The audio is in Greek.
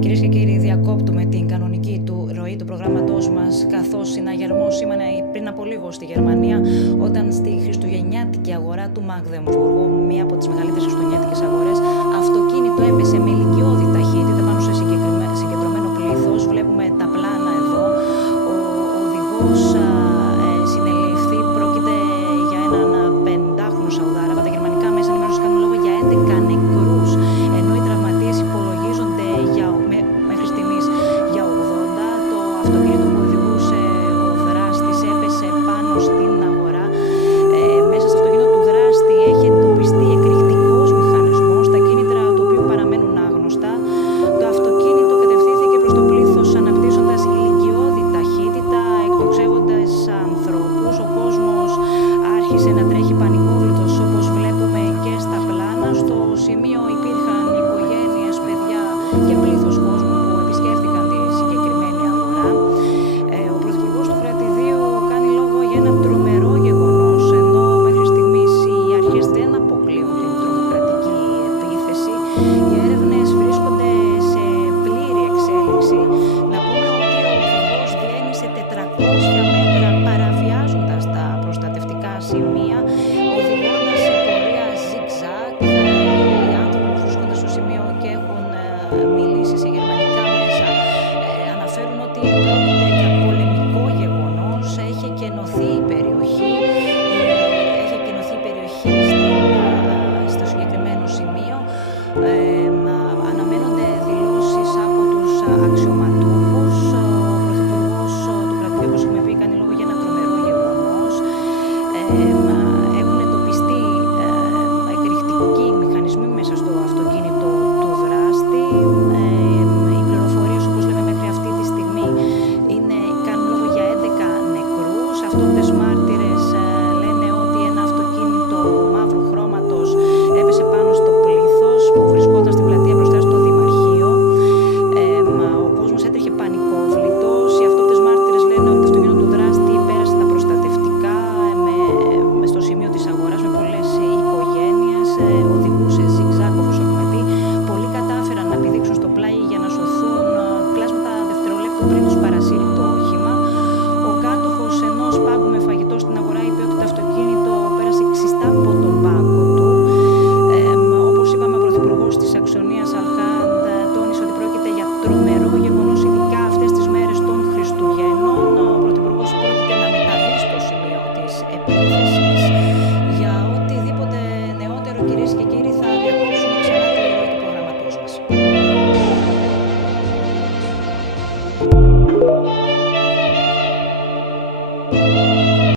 Κυρίες και κύριοι, διακόπτουμε την κανονική του ροή του προγράμματός μας, καθώς συναγερμός σήμανε πριν από λίγο στη Γερμανία, όταν στη χριστουγεννιάτικη αγορά του Μαγδεμβούργου, μία από τις μεγαλύτερες χριστουγεννιάτικες αγορές, αυτοκίνητο έπεσε με ηλικιώδη ταχύτητα πάνω σε συγκεντρωμένο πλήθος. Βλέπουμε τα πλάνα εδώ. Ο οδηγός συνελήφθη. Πρόκειται για έναν 50χρονο Σαουδάραβα. Τα γερμανικά μέσα ενημέρωσης κάνουν λόγο για 11 νεκρούς, ενώ οι τραυματίες υπολογίζονται μέχρι στιγμής για 80. Το αυτοκίνητο που οδηγούσε ο δράστης έπεσε πάνω στην αγορά. Μέσα στο αυτοκίνητο του δράστη έχει εντοπιστεί εκρηκτικός μηχανισμός, τα κίνητρα του οποίου παραμένουν άγνωστα. Το αυτοκίνητο κατευθύνθηκε προς το πλήθος αναπτύσσοντας ηλικιώδη ταχύτητα, εκτοξεύοντας ανθρώπους. Ο κόσμος άρχισε να τρέχει πανικόβλητος, όπως βλέπουμε και στα πλάνα. Στο σημείο υπήρχαν οικογένειες, παιδιά και πλήθος κόσμου που επισκέφθηκαν τη συγκεκριμένη αγορά. Ο πρωθυπουργός του κρατηδίου κάνει λόγο για ένα τρομερό γεγονός, ενώ μέχρι στιγμής οι αρχές δεν αποκλείουν την τρομοκρατική επίθεση. Οι έρευνες βρίσκονται σε πλήρη εξέλιξη. Να πούμε ότι ο οδηγός διένυσε 400 μέτρα παραβιάζοντας τα προστατευτικά σημεία, οδηγώντας σε πορεία zigzag. Οι άνθρωποι που βρίσκονται στο σημείο και έχουν μιλήσει σε γερμανικά μέσα αναφέρουν ότι πρόκειται για πολεμικό γεγονός. Έχει εκενωθεί η περιοχή, στο συγκεκριμένο σημείο. Αναμένονται δηλώσεις από τους αξιωματικούς